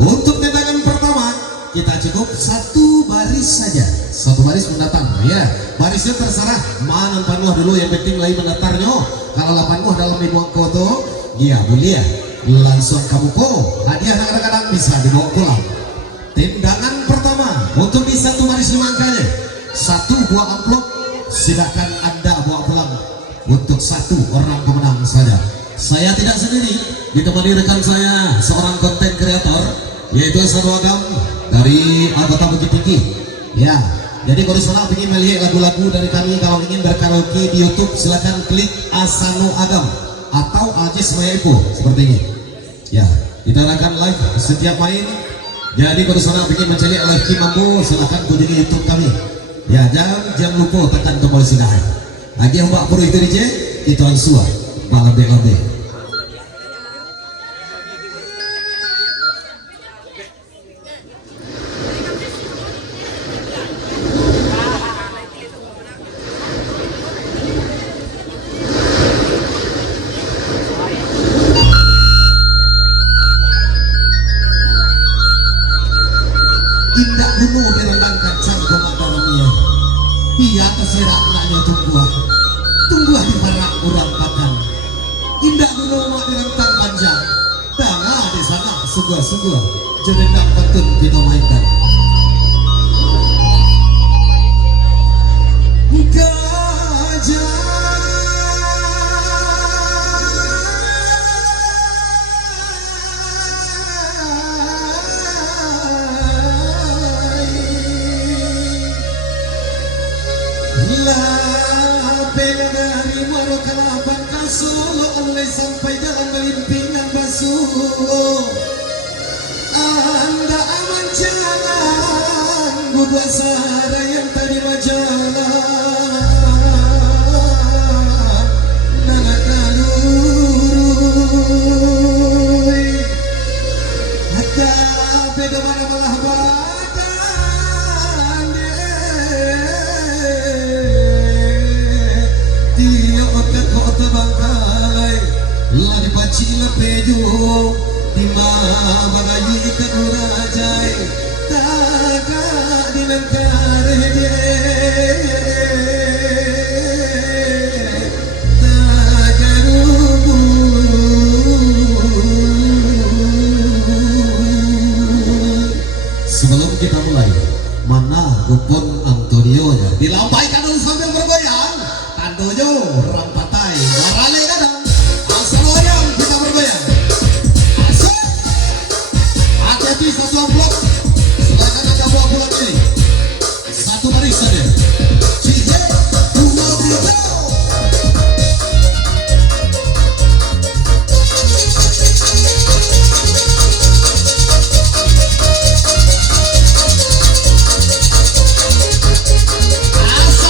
Untuk tendangan pertama kita cukup satu baris saja, satu baris mendatang ya. Barisnya terserah mana panuh dulu, yang penting lagi mendatarnya. Kalau panuh dalam dibuang koto ya boleh langsung kamu ko hadiah kadang-kadang bisa dibawa pulang. Tendangan pertama untuk di satu baris 5 angkanya, satu buah amplop silakan Anda bawa pulang untuk satu orang pemenang saja. Saya tidak sendiri, ditemani rekan saya seorang konten kreator yaitu Asano Agam dari Kota Bukit Tinggi ya. Jadi kalau salah ingin melihat lagu-lagu dari kami, kalau ingin berkaraoke di YouTube silakan klik Asano Agam atau Ajis Mayapo seperti ini ya. Kita akan live setiap main. Jadi kalau salah ingin mencari live Kimambo silakan kunjungi YouTube kami ya. Jangan lupa tekan tombol sinar. Lagi Mbak Puru itu DJ itu ansua malam BLB. Indah gunung direndang kacang tomat dalamnya. Iya terserak naknya tungguah di parak urang pakan. Indah gunung mak direntang panjang. Danga di sana sungguh-sungguh jerendang petun kita mainkan. Gajah dari Marokalapan Kasulo oleh sampai dalam melimpingan basuh. Anda aman jalan buat sara yang tadi majalah nana kalurui ada beda mana malah badan kota Bangkalai lah dibaci lepeju di bagayu ikan urajai tagak di mengkare dia tagarubu. Sebelum kita mulai, mana kupon Antonio nya dilampaikan dulu sambil bergoyang. Antonio rampatai warale kadang asal yang kita bergoyang. Hati-hati satu amplop silakan Anda bawa pulang ini satu baris saja. Cije 2 3 asal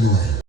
keluar.